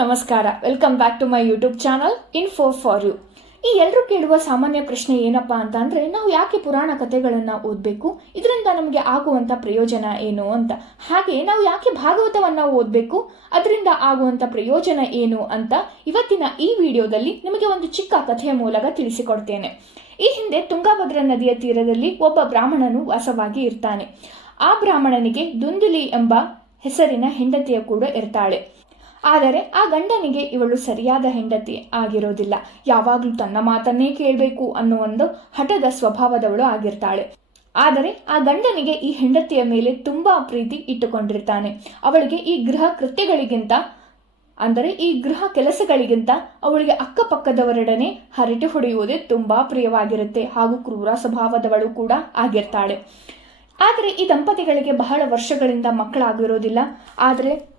ನಮಸ್ಕಾರ. Welcome back to my YouTube channel info for you ಈ ಎಲ್ಲರೂ ಕೇಳುವ ಸಾಮಾನ್ಯ ಪ್ರಶ್ನೆ ಏನಪ್ಪ ಅಂತ ಅಂದರೆ ನಾವು ಯಾಕೆ ಪುರಾಣ ಕಥೆಗಳನ್ನು ಓದಬೇಕು? ಇದರಿಂದ ನಮಗೆ ಆಗುವಂಥ ಪ್ರಯೋಜನ ಏನು ಅಂತ. ಹಾಗೆ ನಾವು ಯಾಕೆ ಭಾಗವತವನ್ನು ಓದಬೇಕು? ಅದರಿಂದ ಆಗುವಂಥ ಪ್ರಯೋಜನ ಏನು ಅಂತ ಇವತ್ತಿನ ಈ ವಿಡಿಯೋದಲ್ಲಿ ನಿಮಗೆ ಒಂದು ಚಿಕ್ಕ ಕಥೆಯ ಮೂಲಕ ತಿಳಿಸಿಕೊಡ್ತೇನೆ. ಈ ಹಿಂದೆ ತುಂಗಾಭದ್ರಾ ನದಿಯ ತೀರದಲ್ಲಿ ಒಬ್ಬ ಬ್ರಾಹ್ಮಣನು ವಾಸವಾಗಿ ಇರ್ತಾನೆ. ಆ ಬ್ರಾಹ್ಮಣನಿಗೆ ದುಂದುಲಿ ಎಂಬ ಹೆಸರಿನ ಹೆಂಡತಿಯ ಕೂಡ ಇರ್ತಾಳೆ. ಆದರೆ ಆ ಗಂಡನಿಗೆ ಇವಳು ಸರಿಯಾದ ಹೆಂಡತಿ ಆಗಿರೋದಿಲ್ಲ. ಯಾವಾಗಲೂ ತನ್ನ ಮಾತನ್ನೇ ಕೇಳಬೇಕು ಅನ್ನೋ ಒಂದು ಹಠದ ಸ್ವಭಾವದವಳು ಆಗಿರ್ತಾಳೆ. ಆದರೆ ಆ ಗಂಡನಿಗೆ ಈ ಹೆಂಡತಿಯ ಮೇಲೆ ತುಂಬಾ ಪ್ರೀತಿ ಇಟ್ಟುಕೊಂಡಿರ್ತಾನೆ. ಅವಳಿಗೆ ಈ ಗೃಹ ಕೃತ್ಯಗಳಿಗಿಂತ, ಅಂದರೆ ಈ ಗೃಹ ಕೆಲಸಗಳಿಗಿಂತ ಅವಳಿಗೆ ಅಕ್ಕಪಕ್ಕದವರೊಡನೆ ಹರಟು ಹೊಡೆಯುವುದೇ ತುಂಬಾ ಪ್ರಿಯವಾಗಿರುತ್ತೆ. ಹಾಗೂ ಕ್ರೂರ ಸ್ವಭಾವದವಳು ಕೂಡ ಆಗಿರ್ತಾಳೆ. ಆದರೆ ಈ ದಂಪತಿಗಳಿಗೆ ಬಹಳ ವರ್ಷಗಳಿಂದ ಮಕ್ಕಳಾಗಿರೋದಿಲ್ಲ. ಆದರೆ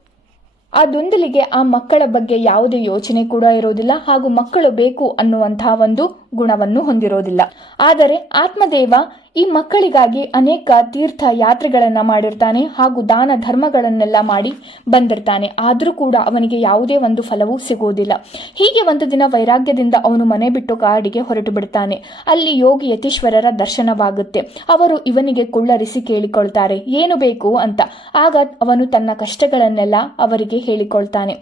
ಆ ದೊಂದಲಿಗೆ ಆ ಮಕ್ಕಳ ಬಗ್ಗೆ ಯಾವುದೇ ಯೋಚನೆ ಕೂಡ ಇರೋದಿಲ್ಲ ಹಾಗೂ ಮಕ್ಕಳು ಬೇಕು ಅನ್ನುವಂತಹ ಒಂದು ಗುಣವನ್ನು ಹೊಂದಿರೋದಿಲ್ಲ. ಆದರೆ ಆತ್ಮದೇವ ಈ ಮಕ್ಕಳಿಗಾಗಿ ಅನೇಕ ತೀರ್ಥ ಯಾತ್ರೆಗಳನ್ನು ಮಾಡಿರ್ತಾನೆ ಹಾಗೂ ದಾನ ಧರ್ಮಗಳನ್ನೆಲ್ಲ ಮಾಡಿ ಬಂದಿರ್ತಾನೆ. ಆದರೂ ಕೂಡ ಅವನಿಗೆ ಯಾವುದೇ ಒಂದು ಫಲವೂ ಸಿಗುವುದಿಲ್ಲ. ಹೀಗೆ ಒಂದು ದಿನ ವೈರಾಗ್ಯದಿಂದ ಅವನು ಮನೆ ಬಿಟ್ಟು ಕಾಡಿಗೆ ಹೊರಟು ಬಿಡ್ತಾನೆ. ಅಲ್ಲಿ ಯೋಗಿ ಯತೀಶ್ವರರ ದರ್ಶನವಾಗುತ್ತೆ. ಅವರು ಇವನಿಗೆ ಕುಳ್ಳರಿಸಿ ಕೇಳಿಕೊಳ್ತಾರೆ, ಏನು ಬೇಕು? ಅಂತ. ಆಗ ಅವನು ತನ್ನ ಕಷ್ಟಗಳನ್ನೆಲ್ಲ ಅವರಿಗೆ ಹೇಳಿಕೊಳ್ತಾನೆ.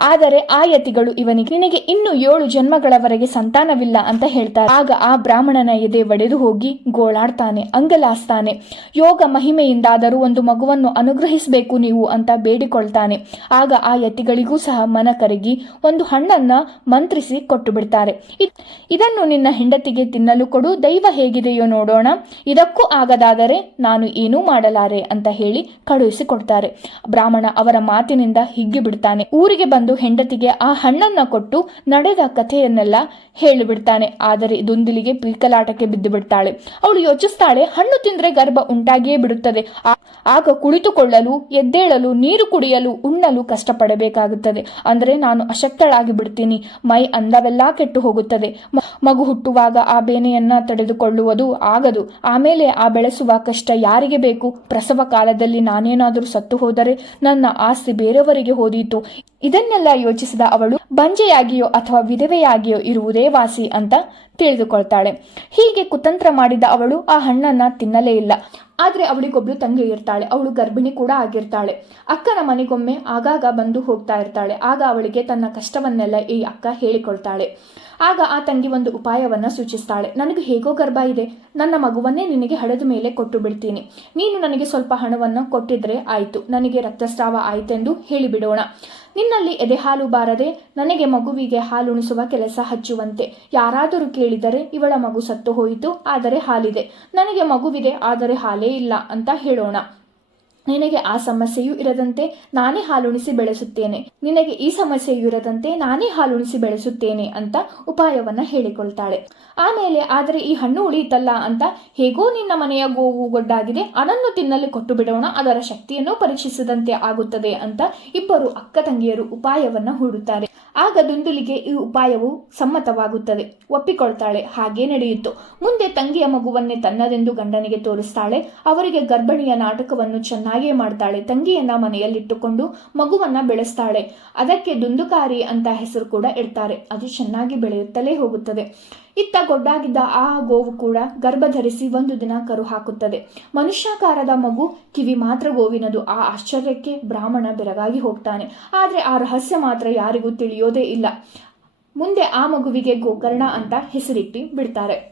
ಆದರೆ ಆ ಯತಿಗಳು ಇವನಿಗೆ, ನಿನಗೆ ಇನ್ನು ಏಳು ಜನ್ಮಗಳವರೆಗೆ ಸಂತಾನವಿಲ್ಲ ಅಂತ ಹೇಳ್ತಾರೆ. ಆಗ ಆ ಬ್ರಾಹ್ಮಣನ ಎದೆ ಒಡೆದು ಹೋಗಿ ಗೋಳಾಡ್ತಾನೆ, ಅಂಗಲಾಸ್ತಾನೆ. ಯೋಗ ಮಹಿಮೆಯಿಂದಾದರೂ ಒಂದು ಮಗುವನ್ನು ಅನುಗ್ರಹಿಸಬೇಕು ನೀವು ಅಂತ ಬೇಡಿಕೊಳ್ತಾನೆ. ಆಗ ಆ ಯತಿಗಳಿಗೂ ಸಹ ಮನ ಕರಗಿ ಒಂದು ಹಣ್ಣನ್ನ ಮಂತ್ರಿಸಿ ಕೊಟ್ಟು ಬಿಡ್ತಾರೆ ಇದನ್ನು ನಿನ್ನ ಹೆಂಡತಿಗೆ ತಿನ್ನಲು ಕೊಡು, ದೈವ ಹೇಗಿದೆಯೋ ನೋಡೋಣ. ಇದಕ್ಕೂ ಆಗದಾದರೆ ನಾನು ಏನೂ ಮಾಡಲಾರೆ ಅಂತ ಹೇಳಿ ಕಳುಹಿಸಿ ಕೊಡ್ತಾರೆ ಬ್ರಾಹ್ಮಣ ಅವರ ಮಾತಿನಿಂದ ಹಿಗ್ಗಿ ಬಿಡ್ತಾನೆ ಊರಿಗೆ ಬಂದು ಹೆಂಡತಿಗೆ ಆ ಹಣ್ಣನ್ನ ಕೊಟ್ಟು ನಡೆದ ಕಥೆಯನ್ನೆಲ್ಲ ಹೇಳಿಬಿಡ್ತಾನೆ. ಆದರೆ ದುಂದಿಲಿಗೆ ಪೀಕಲಾಟಕ್ಕೆ ಬಿದ್ದು ಬಿಡ್ತಾಳೆ ಅವಳು ಯೋಚಿಸ್ತಾಳೆ, ಹಣ್ಣು ತಿಂದ್ರೆ ಗರ್ಭ ಉಂಟಾಗಿಯೇ ಬಿಡುತ್ತದೆ. ಆಗ ಕುಳಿತುಕೊಳ್ಳಲು, ಎದ್ದೇಳಲು, ನೀರು ಕುಡಿಯಲು, ಉಣ್ಣಲು ಕಷ್ಟಪಡಬೇಕಾಗುತ್ತದೆ. ಅಂದರೆ ನಾನು ಅಶಕ್ತಳಾಗಿ ಬಿಡ್ತೀನಿ. ಮೈ ಅಂದವೆಲ್ಲ ಕೆಟ್ಟು ಹೋಗುತ್ತದೆ. ಮಗು ಹುಟ್ಟುವಾಗ ಆ ಬೇನೆಯನ್ನ ತಡೆದುಕೊಳ್ಳುವುದು ಆಗದು. ಆಮೇಲೆ ಆ ಬೆಳೆಸುವ ಕಷ್ಟ ಯಾರಿಗೆ ಬೇಕು? ಪ್ರಸವ ಕಾಲದಲ್ಲಿ ನಾನೇನಾದರೂ ಸತ್ತು ಹೋದರೆ ನನ್ನ ಆಸ್ತಿ ಬೇರೆಯವರಿಗೆ ಹೋದೀತು. ಇದನ್ನೆಲ್ಲ ಯೋಚಿಸಿದ ಅವಳು, ಬಂಜೆಯಾಗಿಯೋ ಅಥವಾ ವಿಧವೆಯಾಗಿಯೋ ಇರುವುದೇ ವಾಸಿ ಅಂತ ತಿಳಿದುಕೊಳ್ತಾಳೆ. ಹೀಗೆ ಕುತಂತ್ರ ಮಾಡಿದ ಅವಳು ಆ ಹಣ್ಣನ್ನ ತಿನ್ನಲೇ ಇಲ್ಲ. ಆದರೆ ಅವಳಿಗೊಬ್ಳು ತಂಗಿ ಇರ್ತಾಳೆ. ಅವಳು ಗರ್ಭಿಣಿ ಕೂಡ ಆಗಿರ್ತಾಳೆ. ಅಕ್ಕನ ಮನೆಗೊಮ್ಮೆ ಆಗಾಗ ಬಂದು ಹೋಗ್ತಾ ಇರ್ತಾಳೆ. ಆಗ ಅವಳಿಗೆ ತನ್ನ ಕಷ್ಟವನ್ನೆಲ್ಲ ಈ ಅಕ್ಕ ಹೇಳಿಕೊಳ್ತಾಳೆ. ಆಗ ಆ ತಂಗಿ ಒಂದು ಉಪಾಯವನ್ನ ಸೂಚಿಸ್ತಾಳೆ. ನನಗೆ ಹೇಗೋ ಗರ್ಭ ಇದೆ. ನನ್ನ ಮಗುವನ್ನೇ ನಿನಗೆ ಹಡೆದ ಮೇಲೆ ಕೊಟ್ಟು ಬಿಡ್ತೀನಿ. ನೀನು ನನಗೆ ಸ್ವಲ್ಪ ಹಣವನ್ನು ಕೊಟ್ಟಿದ್ರೆ ಆಯಿತು. ನನಗೆ ರಕ್ತಸ್ರಾವ ಆಯ್ತೆಂದು ಹೇಳಿಬಿಡೋಣ. ನಿನ್ನಲ್ಲಿ ಎದೆ ಹಾಲು ಬಾರದೆ ನನಗೆ ಮಗುವಿಗೆ ಹಾಲುಣಿಸುವ ಕೆಲಸ ಹಚ್ಚುವಂತೆ. ಯಾರಾದರೂ ಕೇಳಿದರೆ ಇವಳ ಮಗು ಸತ್ತು ಹೋಯಿತು, ಆದರೆ ಹಾಲಿದೆ. ನನಗೆ ಮಗುವಿದೆ ಆದರೆ ಹಾಲೇ ಇಲ್ಲ ಅಂತ ಹೇಳೋಣ. ನಿನಗೆ ಆ ಸಮಸ್ಯೆಯೂ ಇರದಂತೆ ನಾನೇ ಹಾಲುಣಿಸಿ ಬೆಳೆಸುತ್ತೇನೆ. ನಿನಗೆ ಈ ಸಮಸ್ಯೆಯೂ ಇರದಂತೆ ನಾನೇ ಹಾಲುಣಿಸಿ ಬೆಳೆಸುತ್ತೇನೆ ಅಂತ ಉಪಾಯವನ್ನ ಹೇಳಿಕೊಳ್ತಾಳೆ. ಆಮೇಲೆ ಆದರೆ ಈ ಹಣ್ಣು ಉಳಿಯಿತಲ್ಲ ಅಂತ ಹೇಗೋ ನಿನ್ನ ಮನೆಯ ಗೋವು ಗೊಡ್ಡಾಗಿದೆ. ಅದನ್ನು ತಿನ್ನಲು ಕೊಟ್ಟು ಬಿಡೋಣ. ಅದರ ಶಕ್ತಿಯನ್ನು ಪರೀಕ್ಷಿಸದಂತೆ ಆಗುತ್ತದೆ ಅಂತ ಇಬ್ಬರು ಅಕ್ಕ ತಂಗಿಯರು ಉಪಾಯವನ್ನ ಹೂಡುತ್ತಾರೆ. ಆಗ ದುಂದುಲಿಗೆ ಈ ಉಪಾಯವು ಸಮ್ಮತವಾಗುತ್ತದೆ. ಒಪ್ಪಿಕೊಳ್ತಾಳೆ, ಹಾಗೆ ನಡೆಯಿತು. ಮುಂದೆ ತಂಗಿಯ ಮಗುವನ್ನೇ ತನ್ನದೆಂದು ಗಂಡನಿಗೆ ತೋರಿಸ್ತಾಳೆ. ಅವರಿಗೆ ಗರ್ಭಿಣಿಯ ನಾಟಕವನ್ನು ಚೆನ್ನಾಗಿಯೇ ಮಾಡ್ತಾಳೆ. ತಂಗಿಯನ್ನ ಮನೆಯಲ್ಲಿಟ್ಟುಕೊಂಡು ಮಗುವನ್ನ ಬೆಳೆಸ್ತಾಳೆ. ಅದಕ್ಕೆ ದುಂದುಕಾರಿ ಅಂತ ಹೆಸರು ಕೂಡ ಇಡ್ತಾರೆ. ಅದು ಚೆನ್ನಾಗಿ ಬೆಳೆಯುತ್ತಲೇ ಹೋಗುತ್ತದೆ. ಇತ್ತ ಗೊಡ್ಡಾಗಿದ್ದ ಆ ಗೋವು ಕೂಡ ಗರ್ಭಧರಿಸಿ ಒಂದು ದಿನ ಕರು ಹಾಕುತ್ತದೆ. ಮನುಷ್ಯಾಕಾರದ ಮಗು ಕಿವಿ ಮಾತ್ರ ಗೋವಿನದು. ಆ ಆಶ್ಚರ್ಯಕ್ಕೆ ಬ್ರಾಹ್ಮಣ ಬೆರಗಾಗಿ ಹೋಗ್ತಾನೆ. ಆದರೆ ಆ ರಹಸ್ಯ ಮಾತ್ರ ಯಾರಿಗೂ ತಿಳಿಯೋದೇ ಇಲ್ಲ. ಮುಂದೆ ಆ ಮಗುವಿಗೆ ಗೋಕರ್ಣ ಅಂತ ಹೆಸರಿಟ್ಟು ಬಿಡ್ತಾರೆ.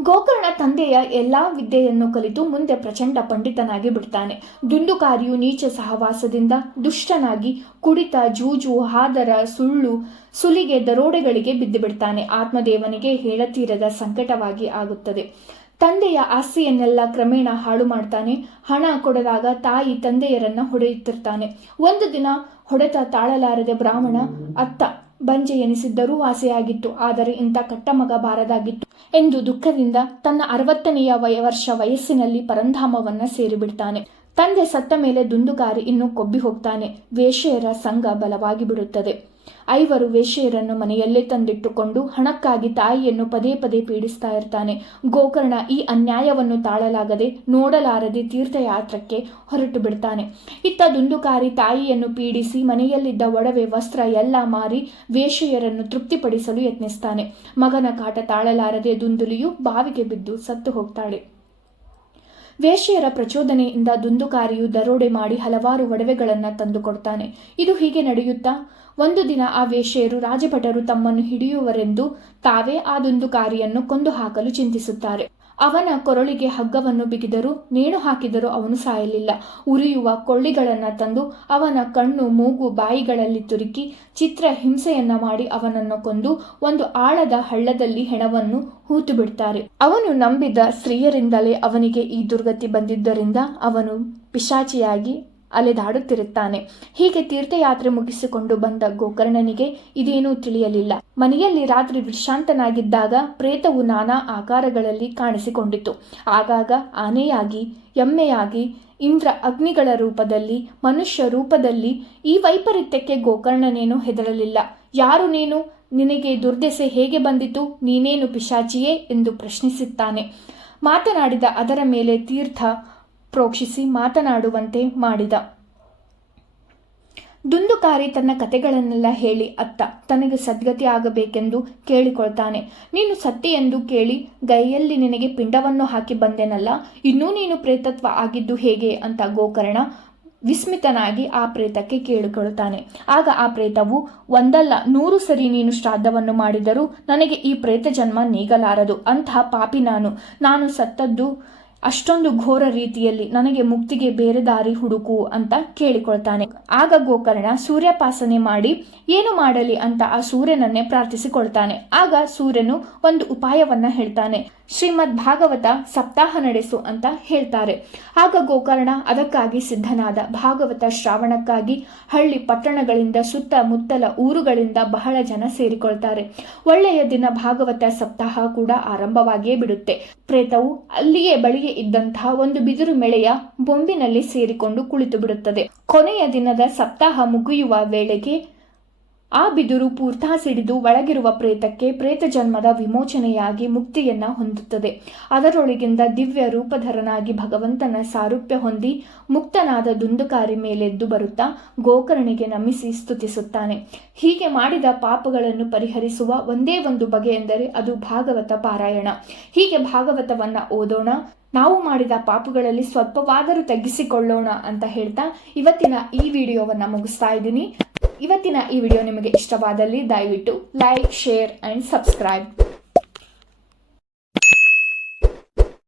ಗೋಕರ್ಣ ತಂದೆಯ ಎಲ್ಲಾ ವಿದ್ಯೆಯನ್ನು ಕಲಿತು ಮುಂದೆ ಪ್ರಚಂಡ ಪಂಡಿತನಾಗಿ ಬಿಡ್ತಾನೆ. ದುಂದುಕಾರಿಯು ನೀಚ ಸಹವಾಸದಿಂದ ದುಷ್ಟನಾಗಿ ಕುಡಿತ, ಜೂಜು, ಹಾದರ, ಸುಳ್ಳು, ಸುಲಿಗೆ, ದರೋಡೆಗಳಿಗೆ ಬಿದ್ದು ಬಿಡ್ತಾನೆ. ಆತ್ಮದೇವನಿಗೆ ಹೇಳತೀರದ ಸಂಕಟವಾಗಿ ಆಗುತ್ತದೆ. ತಂದೆಯ ಆಸ್ತಿಯನ್ನೆಲ್ಲ ಕ್ರಮೇಣ ಹಾಳು ಮಾಡ್ತಾನೆ. ಹಣ ಕೊಡದಾಗ ತಾಯಿ ತಂದೆಯರನ್ನ ಹೊಡೆಯುತ್ತಿರ್ತಾನೆ. ಒಂದು ದಿನ ಹೊಡೆತ ತಾಳಲಾರದೆ ಬ್ರಾಹ್ಮಣ ಅತ್ತ ಬಂಜೆ ಎನಿಸಿದ್ದರೂ ವಾಸಿಯಾಗಿತ್ತು ಆದರೆ ಇಂಥ ಕಟ್ಟ ಮಗ ಬಾರದಾಗಿತ್ತು ಎಂದು ದುಃಖದಿಂದ ತನ್ನ ಅರವತ್ತನೆಯ ವಯ, ವರ್ಷ ವಯಸ್ಸಿನಲ್ಲಿ ಪರಂಧಾಮವನ್ನ ಸೇರಿಬಿಡ್ತಾನೆ. ತಂದೆ ಸತ್ತ ಮೇಲೆ ದುಂದುಗಾರಿ ಇನ್ನು ಕೊಬ್ಬಿ ಹೋಗ್ತಾನೆ ವೇಶ್ಯೆಯರ ಸಂಘ ಬಲವಾಗಿ ಬಿಡುತ್ತದೆ. ಐವರು ವೇಶ್ಯೆಯರನ್ನು ಮನೆಯಲ್ಲೇ ತಂದಿಟ್ಟುಕೊಂಡು ಹಣಕ್ಕಾಗಿ ತಾಯಿಯನ್ನು ಪದೇ ಪದೇ ಪೀಡಿಸ್ತಾ ಇರ್ತಾನೆ. ಗೋಕರ್ಣ ಈ ಅನ್ಯಾಯವನ್ನು ತಾಳಲಾಗದೆ ನೋಡಲಾರದೆ ತೀರ್ಥಯಾತ್ರಕ್ಕೆ ಹೊರಟು ಬಿಡ್ತಾನೆ. ಇತ್ತ ದುಂದುಕಾರಿ ತಾಯಿಯನ್ನು ಪೀಡಿಸಿ ಮನೆಯಲ್ಲಿದ್ದ ಒಡವೆ, ವಸ್ತ್ರ ಎಲ್ಲ ಮಾರಿ ವೇಶ್ಯೆಯರನ್ನು ತೃಪ್ತಿಪಡಿಸಲು ಯತ್ನಿಸ್ತಾನೆ. ಮಗನ ಕಾಟ ತಾಳಲಾರದೆ ದುಂದುಲಿಯು ಬಾವಿಗೆ ಬಿದ್ದು ಸತ್ತು ಹೋಗ್ತಾಳೆ. ವೇಶ್ಯೆಯರ ಪ್ರಚೋದನೆಯಿಂದ ದುಂದುಕಾರಿಯು ದರೋಡೆ ಮಾಡಿ ಹಲವಾರು ಒಡವೆಗಳನ್ನು ತಂದುಕೊಡ್ತಾನೆ. ಇದು ಹೀಗೆ ನಡೆಯುತ್ತಾ? ಒಂದು ದಿನ ಆ ವೇಶ್ಯೆಯರು ರಾಜಭಟರು ತಮ್ಮನ್ನು ಹಿಡಿಯುವರೆಂದು ತಾವೇ ಆ ದುಂದುಕಾರಿಯನ್ನು ಕೊಂದು ಹಾಕಲು ಚಿಂತಿಸುತ್ತಾರೆ. ಅವನ ಕೊರಳಿಗೆ ಹಗ್ಗವನ್ನು ಬಿಗಿದರು, ನೇಣು ಹಾಕಿದರೂ ಅವನು ಸಾಯಲಿಲ್ಲ. ಉರಿಯುವ ಕೊಳ್ಳಿಗಳನ್ನು ತಂದು ಅವನ ಕಣ್ಣು, ಮೂಗು, ಬಾಯಿಗಳಲ್ಲಿ ತುರುಕಿ ಚಿತ್ರ ಹಿಂಸೆಯನ್ನ ಮಾಡಿ ಅವನನ್ನು ಕೊಂದು ಒಂದು ಆಳದ ಹಳ್ಳದಲ್ಲಿ ಹೆಣವನ್ನು ಹೂತು ಬಿಡ್ತಾರೆ ಅವನು ನಂಬಿದ ಸ್ತ್ರೀಯರಿಂದಲೇ ಅವನಿಗೆ ಈ ದುರ್ಗತಿ ಬಂದಿದ್ದರಿಂದ ಅವನು ಪಿಶಾಚಿಯಾಗಿ ಅಲೆದಾಡುತ್ತಿರುತ್ತಾನೆ ಹೀಗೆ ತೀರ್ಥಯಾತ್ರೆ ಮುಗಿಸಿಕೊಂಡು ಬಂದ ಗೋಕರ್ಣನಿಗೆ ಇದೇನೂ ತಿಳಿಯಲಿಲ್ಲ. ಮನೆಯಲ್ಲಿ ರಾತ್ರಿ ವಿಶ್ರಾಂತನಾಗಿದ್ದಾಗ ಪ್ರೇತವು ನಾನಾ ಆಕಾರಗಳಲ್ಲಿ ಕಾಣಿಸಿಕೊಂಡಿತು. ಆಗಾಗ ಆನೆಯಾಗಿ, ಎಮ್ಮೆಯಾಗಿ, ಇಂದ್ರ ಅಗ್ನಿಗಳ ರೂಪದಲ್ಲಿ, ಮನುಷ್ಯ ರೂಪದಲ್ಲಿ ಈ ವೈಪರೀತ್ಯಕ್ಕೆ ಗೋಕರ್ಣನೇನು ಹೆದರಲಿಲ್ಲ. ಯಾರು ನೀನು? ನಿನಗೆ ದುರ್ದೆಸೆ ಹೇಗೆ ಬಂದಿತು? ನೀನೇನು ಪಿಶಾಚಿಯೇ? ಎಂದು ಪ್ರಶ್ನಿಸುತ್ತಾನೆ. ಮಾತನಾಡಿದ ಅದರ ಮೇಲೆ ತೀರ್ಥ ಪ್ರೋಕ್ಷಿಸಿ ಮಾತನಾಡುವಂತೆ ಮಾಡಿದ. ದುಂದುಕಾರಿ ತನ್ನ ಕತೆಗಳನ್ನೆಲ್ಲ ಹೇಳಿ ಅತ್ತ, ತನಗೆ ಸದ್ಗತಿ ಆಗಬೇಕೆಂದು ಕೇಳಿಕೊಳ್ತಾನೆ. ನೀನು ಸತ್ತಿ ಎಂದು ಕೇಳಿ ಗೈಯಲ್ಲಿ ನಿನಗೆ ಪಿಂಡವನ್ನು ಹಾಕಿ ಬಂದೆನಲ್ಲ, ಇನ್ನೂ ನೀನು ಪ್ರೇತತ್ವ ಆಗಿದ್ದು ಹೇಗೆ ಅಂತ ಗೋಕರ್ಣ ವಿಸ್ಮಿತನಾಗಿ ಆ ಪ್ರೇತಕ್ಕೆ ಕೇಳಿಕೊಳ್ತಾನೆ. ಆಗ ಆ ಪ್ರೇತವು, ಒಂದಲ್ಲ, ನೂರು ಸರಿ ನೀನು ಶ್ರಾದ್ದವನ್ನು ಮಾಡಿದರೂ ನನಗೆ ಈ ಪ್ರೇತ ಜನ್ಮ ನೀಗಲಾರದು ಅಂಥ ಪಾಪಿ ನಾನು. ನಾನು ಸತ್ತದ್ದು ಅಷ್ಟೊಂದು ಘೋರ ರೀತಿಯಲ್ಲಿ ನನಗೆ ಮುಕ್ತಿಗೆ ಬೇರೆ ದಾರಿ ಹುಡುಕು ಅಂತ ಕೇಳಿಕೊಳ್ತಾನೆ. ಆಗ ಗೋಕರ್ಣ ಸೂರ್ಯಪಾಸನೆ ಮಾಡಿ, ಏನು ಮಾಡಲಿ? ಅಂತ ಆ ಸೂರ್ಯನನ್ನೇ ಪ್ರಾರ್ಥಿಸಿಕೊಳ್ತಾನೆ. ಆಗ ಸೂರ್ಯನು ಒಂದು ಉಪಾಯವನ್ನ ಹೇಳ್ತಾನೆ. ಶ್ರೀಮದ್ ಭಾಗವತ ಸಪ್ತಾಹ ನಡೆಸು ಅಂತ ಹೇಳ್ತಾರೆ. ಆಗ ಗೋಕರ್ಣ ಅದಕ್ಕಾಗಿ ಸಿದ್ಧನಾದ ಭಾಗವತ ಶ್ರಾವಣಕ್ಕಾಗಿ ಹಳ್ಳಿ ಪಟ್ಟಣಗಳಿಂದ ಸುತ್ತಮುತ್ತಲ ಊರುಗಳಿಂದ ಬಹಳ ಜನ ಸೇರಿಕೊಳ್ತಾರೆ. ಒಳ್ಳೆಯ ದಿನ ಭಾಗವತ ಸಪ್ತಾಹ ಕೂಡ ಆರಂಭವಾಗಿಯೇ ಬಿಡುತ್ತೆ. ಪ್ರೇತವು ಅಲ್ಲಿಯೇ ಬಳಿಯೇ ಇದ್ದಂತಹ ಒಂದು ಬಿದಿರು ಮೆಳೆಯ ಬೊಂಬಿನಲ್ಲಿ ಸೇರಿಕೊಂಡು ಕುಳಿತು ಬಿಡುತ್ತದೆ ಕೊನೆಯ ದಿನದ ಸಪ್ತಾಹ ಮುಗಿಯುವ ವೇಳೆಗೆ ಆ ಬಿದುರು ಪೂರ್ತಾ ಸಿಡಿದು ಒಳಗಿರುವ ಪ್ರೇತಕ್ಕೆ ಪ್ರೇತ ಜನ್ಮದ ವಿಮೋಚನೆಯಾಗಿ ಮುಕ್ತಿಯನ್ನ ಹೊಂದುತ್ತದೆ. ಅದರೊಳಗಿಂದ ದಿವ್ಯ ರೂಪಧರನಾಗಿ ಭಗವಂತನ ಸಾರೂಪ್ಯ ಹೊಂದಿ ಮುಕ್ತನಾದ ದುಂದುಕಾರಿ ಮೇಲೆದ್ದು ಬರುತ್ತಾ ಗೋಕರ್ಣಿಗೆ ನಮಿಸಿ ಸ್ತುತಿಸುತ್ತಾನೆ. ಹೀಗೆ ಮಾಡಿದ ಪಾಪಗಳನ್ನು ಪರಿಹರಿಸುವ ಒಂದೇ ಒಂದು ಬಗೆ ಎಂದರೆ ಅದು ಭಾಗವತ ಪಾರಾಯಣ. ಹೀಗೆ ಭಾಗವತವನ್ನ ಓದೋಣ, ನಾವು ಮಾಡಿದ ಪಾಪಗಳಲ್ಲಿ ಸ್ವಲ್ಪವಾದರೂ ತಗ್ಗಿಸಿಕೊಳ್ಳೋಣ ಅಂತ ಹೇಳ್ತಾ ಇವತ್ತಿನ ಈ ವಿಡಿಯೋವನ್ನ ಮುಗಿಸ್ತಾ ಇದ್ದೀನಿ. ಇವತ್ತಿನ ಈ ವಿಡಿಯೋ ನಿಮಗೆ ಇಷ್ಟವಾದಲ್ಲಿ ದಯವಿಟ್ಟು ಲೈಕ್ ಶೇರ್ ಆ್ಯಂಡ್ ಸಬ್ಸ್ಕ್ರೈಬ್